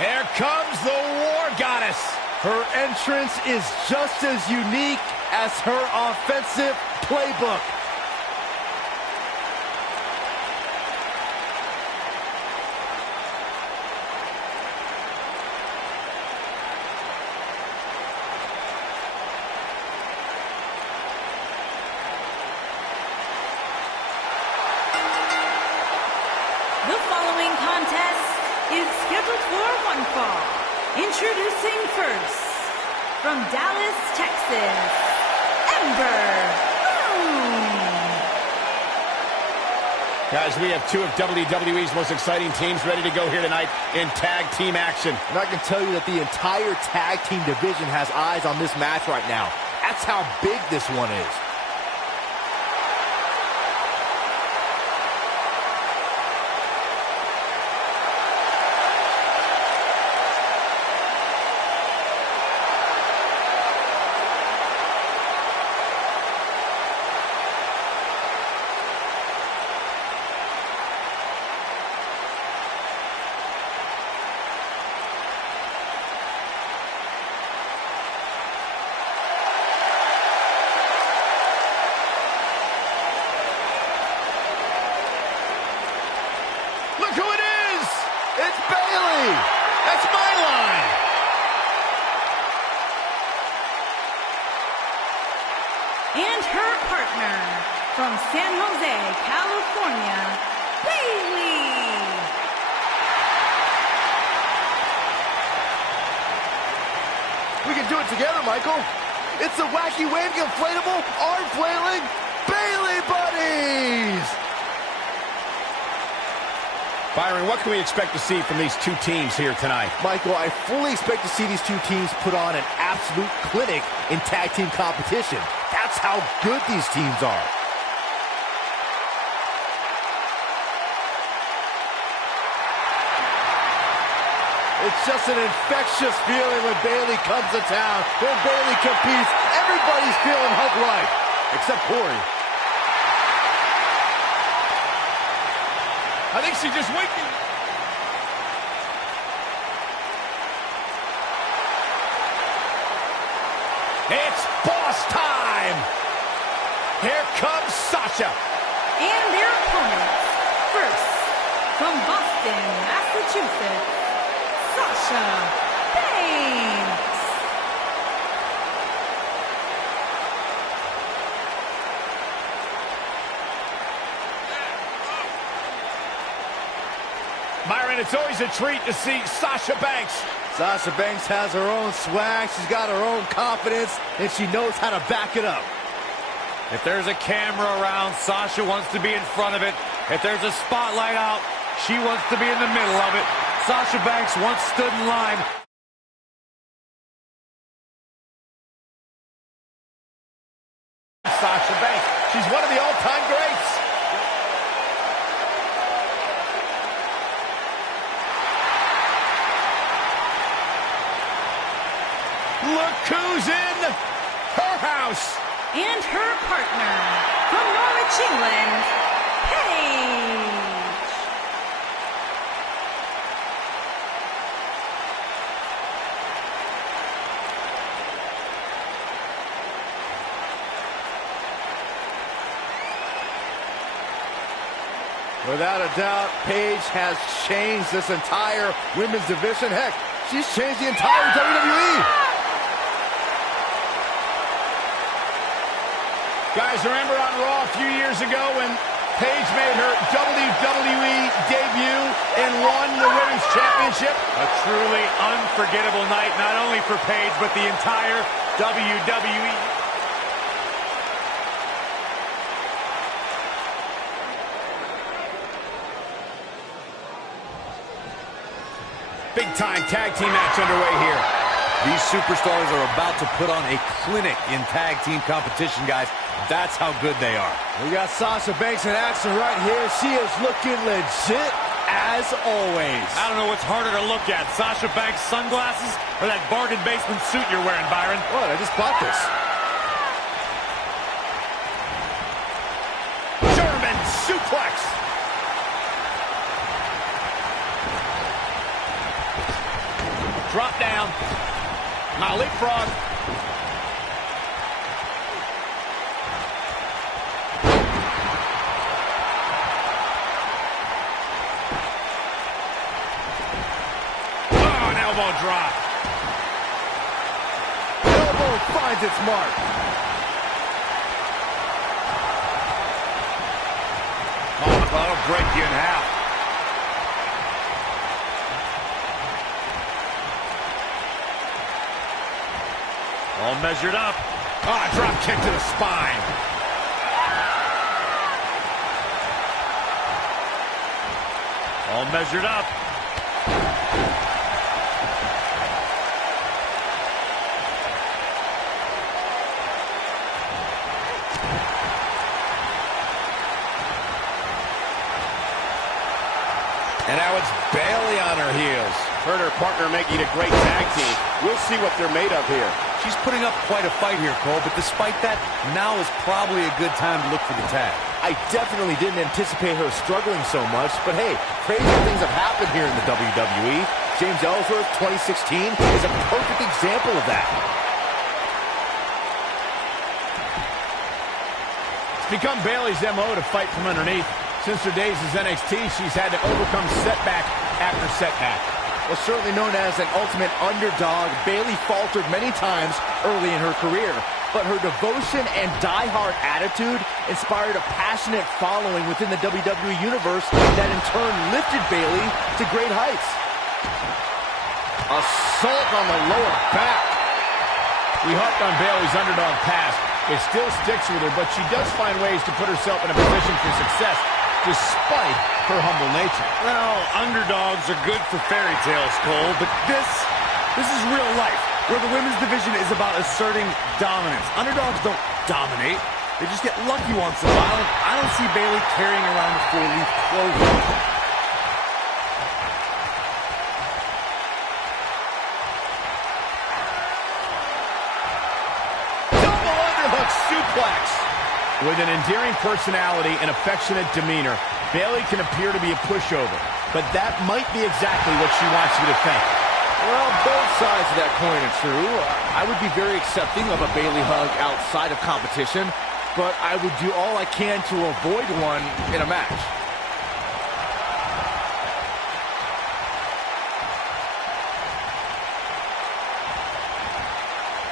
Here comes the War Goddess. Her entrance is just as unique as her offensive playbook. The following contest is scheduled for one fall. Introducing first, from Dallas, Texas, Ember Moon. Guys, we have two of WWE's most exciting teams ready to go here tonight in tag team action. And I can tell you that the entire tag team division has eyes on this match right now. That's how big this one is. Look who it is! It's Bayley! That's my line! And her partner, from San Jose, California, Bayley. We can do it together, Michael. It's the wacky waving inflatable arm flailing Bayley Buddies! Byron, what can we expect to see from these two teams here tonight? Michael, I fully expect to see these two teams put on an absolute clinic in tag team competition. That's how good these teams are. It's just an infectious feeling when Bayley comes to town. When Bayley competes, everybody's feeling Hug Life, except Corey. I think she just winked. It's boss time! Here comes Sasha. And their opponents, first, from Boston, Massachusetts, Sasha Banks. Byron, it's always a treat to see Sasha Banks. Sasha Banks has her own swag, she's got her own confidence, and she knows how to back it up. If there's a camera around, Sasha wants to be in front of it. If there's a spotlight out, she wants to be in the middle of it. Sasha Banks once stood in line. Sasha Banks, she's one of the all-time greats. Look who's in her house. And her partner, from Norwich, England, Paige. Without a doubt, Paige has changed this entire women's division. Heck, she's changed the entire WWE. Guys, remember on Raw a few years ago when Paige made her WWE debut and won the Women's Championship? A truly unforgettable night, not only for Paige, but the entire WWE. Big-time tag team match underway here. These superstars are about to put on a clinic in tag team competition, guys. That's how good they are. We got Sasha Banks in action right here. She is looking legit as always. I don't know what's harder to look at, Sasha Banks' sunglasses or that bargain basement suit you're wearing, Byron. What? I just bought this. German suplex. Drop down. Now leapfrog. Oh, an elbow drop. Elbow finds its mark. Oh, that'll break you in half. All measured up. Ah, drop kick to the spine. All measured up. And now it's Bayley on her heels. Her and her partner making a great tag team. We'll see what they're made of here. She's putting up quite a fight here, Cole, but despite that, now is probably a good time to look for the tag. I definitely didn't anticipate her struggling so much, but hey, crazy things have happened here in the WWE. James Ellsworth 2016 is a perfect example of that. It's become Bayley's MO to fight from underneath. Since her days as NXT, she's had to overcome setback after setback. Well, certainly known as an ultimate underdog, Bayley faltered many times early in her career, but her devotion and die-hard attitude inspired a passionate following within the WWE Universe that in turn lifted Bayley to great heights. Assault on the lower back. We harped on Bayley's underdog past. It still sticks with her, but she does find ways to put herself in a position for success, despite her humble nature. Well, underdogs are good for fairy tales, Cole, but this is real life, where the women's division is about asserting dominance. Underdogs don't dominate. They just get lucky once in a while, and I don't see Bayley carrying around the four-leaf clover. Double underhook suplex. With an endearing personality and affectionate demeanor, Bayley can appear to be a pushover, but that might be exactly what she wants you to think. Well, both sides of that coin are true. I would be very accepting of a Bayley hug outside of competition, but I would do all I can to avoid one in a match.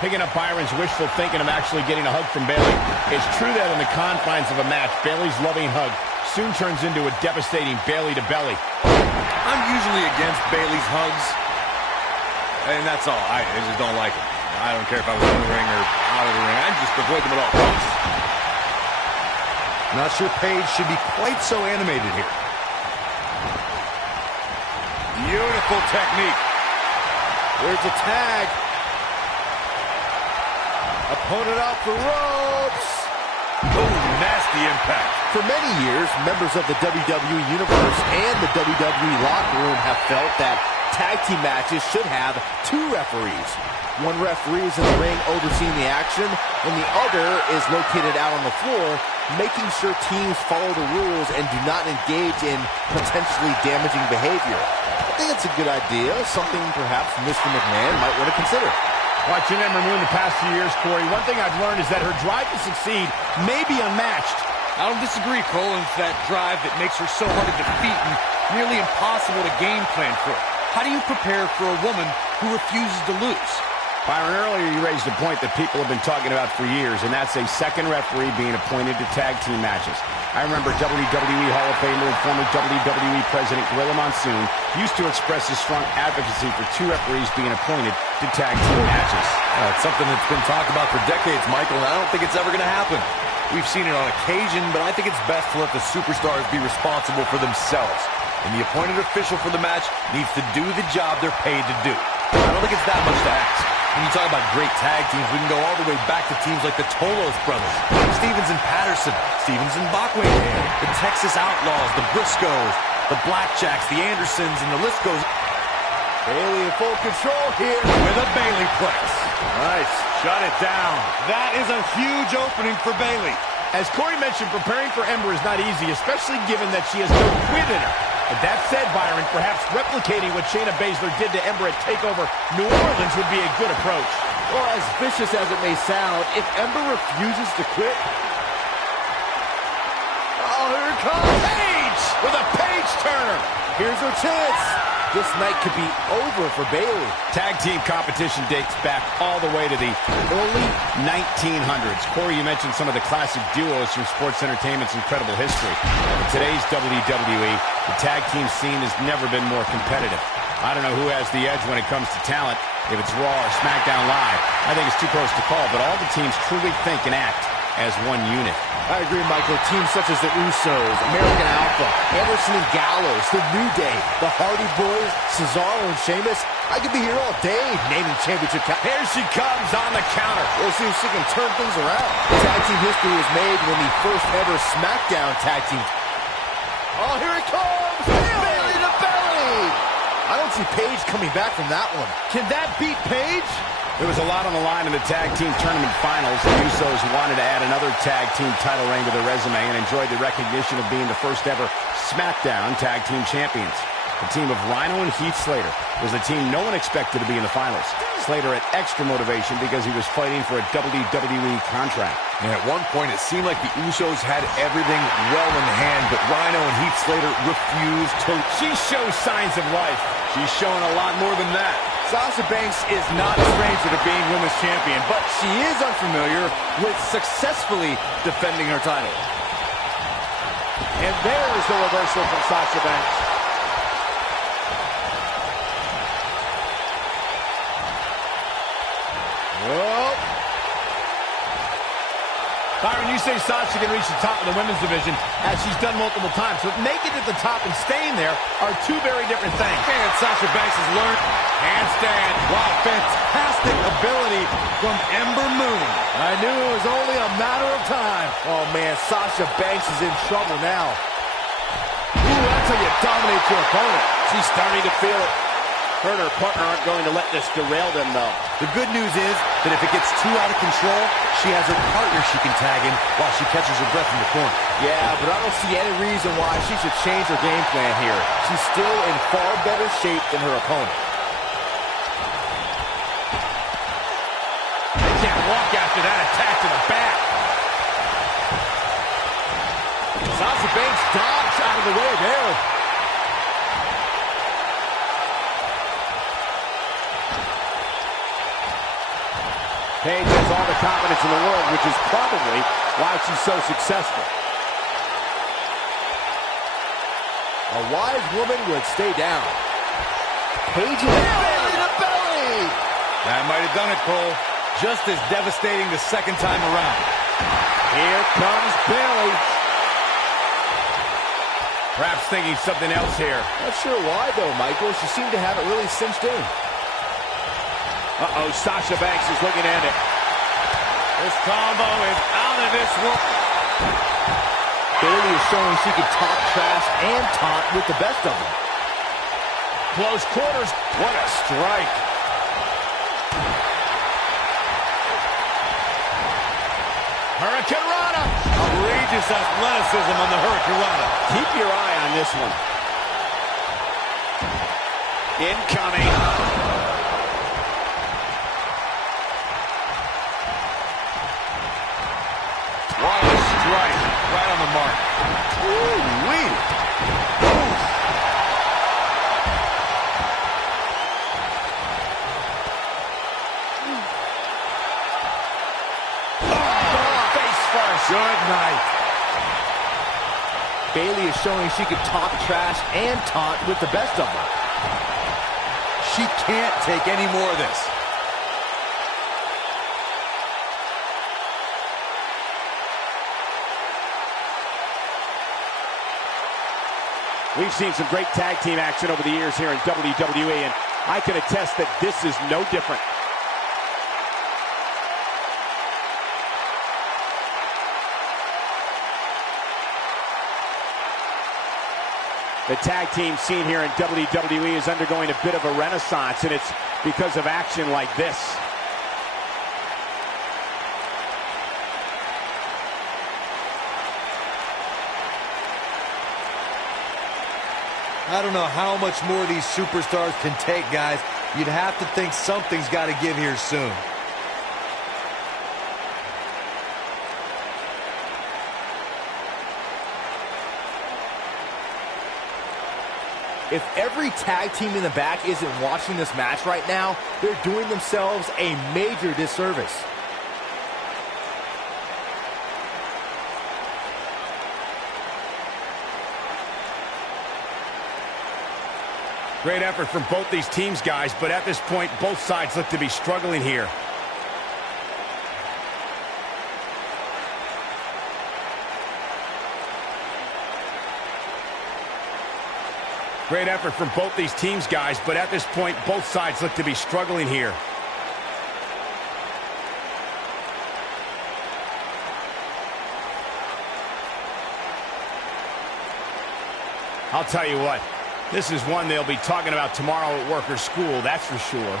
Picking up Byron's wishful thinking of actually getting a hug from Bayley. It's true that in the confines of a match, Bayley's loving hug soon turns into a devastating Bayley to belly. I'm usually against Bayley's hugs, and that's all. I just don't like them. I don't care if I was in the ring or out of the ring. I just avoid them at all costs. Not sure Paige should be quite so animated here. Beautiful technique. There's a tag. Opponent off the ropes. Oh, nasty impact. For many years, members of the WWE Universe and the WWE locker room have felt that tag team matches should have two referees. One referee is in the ring overseeing the action, and the other is located out on the floor, making sure teams follow the rules and do not engage in potentially damaging behavior. I think it's a good idea, something perhaps Mr. McMahon might want to consider. Watching Ember Moon the past few years, Corey, one thing I've learned is that her drive to succeed may be unmatched. I don't disagree, Cole. It's that drive that makes her so hard to defeat and nearly impossible to game plan for. How do you prepare for a woman who refuses to lose? Byron, earlier you raised a point that people have been talking about for years, and that's a second referee being appointed to tag team matches. I remember WWE Hall of Famer and former WWE President Gorilla Monsoon used to express his strong advocacy for two referees being appointed to tag team matches. It's something that's been talked about for decades, Michael, and I don't think it's ever going to happen. We've seen it on occasion, but I think it's best to let the superstars be responsible for themselves. And the appointed official for the match needs to do the job they're paid to do. I don't think it's that much to ask. When you talk about great tag teams, we can go all the way back to teams like the Tolos brothers, Stevens and Patterson, Stevens and Bachwing, the Texas Outlaws, the Briscoes, the Blackjacks, the Andersons, and the list goes. Bayley in full control here. With a Bayley plex. Nice. Shut it down. That is a huge opening for Bayley. As Corey mentioned, preparing for Ember is not easy, especially given that she has no quit in her. With that said, Byron, perhaps replicating what Shayna Baszler did to Ember at TakeOver New Orleans would be a good approach. Well, as vicious as it may sound, if Ember refuses to quit... Oh, here it comes! Paige with a page turner. Here's her chance. This night could be over for Bayley. Tag team competition dates back all the way to the early 1900s. Corey, you mentioned some of the classic duos from sports entertainment's incredible history. In today's WWE, the tag team scene has never been more competitive. I don't know who has the edge when it comes to talent, if it's Raw or SmackDown Live. I think it's too close to call, but all the teams truly think and act as one unit. I agree, Michael. Teams such as the Usos, American Alpha, Anderson and Gallows, The New Day, the Hardy Boys, Cesaro and Sheamus. I could be here all day naming championship. Here she comes on the counter. We'll see if she can turn things around. Tag team history was made when the first ever SmackDown tag team. Oh, here it comes! Belly to belly! I don't see Paige coming back from that one. Can that beat Paige? There was a lot on the line in the tag team tournament finals. The Usos wanted to add another tag team title reign to their resume and enjoyed the recognition of being the first ever SmackDown tag team champions. The team of Rhino and Heath Slater was the team no one expected to be in the finals. Slater had extra motivation because he was fighting for a WWE contract. And at one point, it seemed like the Usos had everything well in hand, but Rhino and Heath Slater refused to. She shows signs of life. She's showing a lot more than that. Sasha Banks is not a stranger to being women's champion, but she is unfamiliar with successfully defending her title. And there's the reversal from Sasha Banks. Whoa. Byron, you say Sasha can reach the top of the women's division, as she's done multiple times. But making it to the top and staying there are two very different things. And Sasha Banks has learned handstand. Wow, fantastic ability from Ember Moon. I knew it was only a matter of time. Oh, man, Sasha Banks is in trouble now. Ooh, that's how you dominate your opponent. She's starting to feel it. Her and her partner aren't going to let this derail them, though. The good news is that if it gets too out of control, she has her partner she can tag in while she catches her breath in the corner. Yeah, but I don't see any reason why she should change her game plan here. She's still in far better shape than her opponent. They can't walk after that attack to the back. Sasha Banks dodged out of the way there. Paige has all the confidence in the world, which is probably why she's so successful. A wise woman would stay down. Paige is belly to belly. That might have done it, Cole. Just as devastating the second time around. Here comes Bayley. Perhaps thinking something else here. Not sure why, though, Michael. She seemed to have it really cinched in. Uh-oh, Sasha Banks is looking at it. This combo is out of this world. Bayley is showing she can talk trash and taunt with the best of them. Close quarters. What a strike. Hurricanrana. Outrageous athleticism on the Hurricanrana. Keep your eye on this one. Incoming. What a strike. Right on the mark. Ooh-wee. Face first. Good night. Bayley is showing she can talk trash and taunt with the best of them. She can't take any more of this. We've seen some great tag team action over the years here in WWE, and I can attest that this is no different. The tag team scene here in WWE is undergoing a bit of a renaissance, and it's because of action like this. I don't know how much more these superstars can take, guys. You'd have to think something's got to give here soon. If every tag team in the back isn't watching this match right now, they're doing themselves a major disservice. Great effort from both these teams, guys, but at this point, both sides look to be struggling here. Great effort from both these teams, guys, but at this point, both sides look to be struggling here. I'll tell you what, this is one they'll be talking about tomorrow at work or school, that's for sure.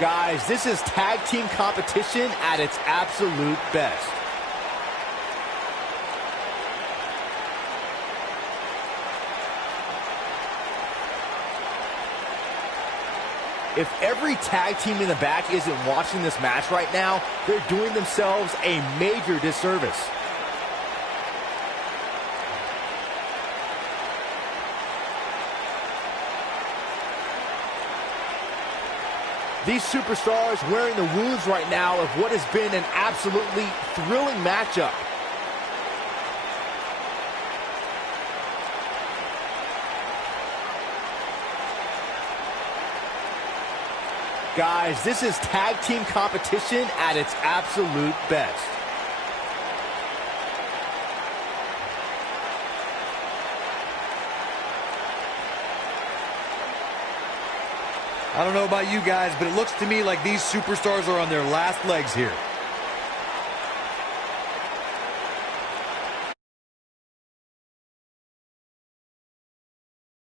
Guys, this is tag team competition at its absolute best. If every tag team in the back isn't watching this match right now, they're doing themselves a major disservice. These superstars wearing the wounds right now of what has been an absolutely thrilling matchup. Guys, this is tag team competition at its absolute best. I don't know about you guys, but it looks to me like these superstars are on their last legs here.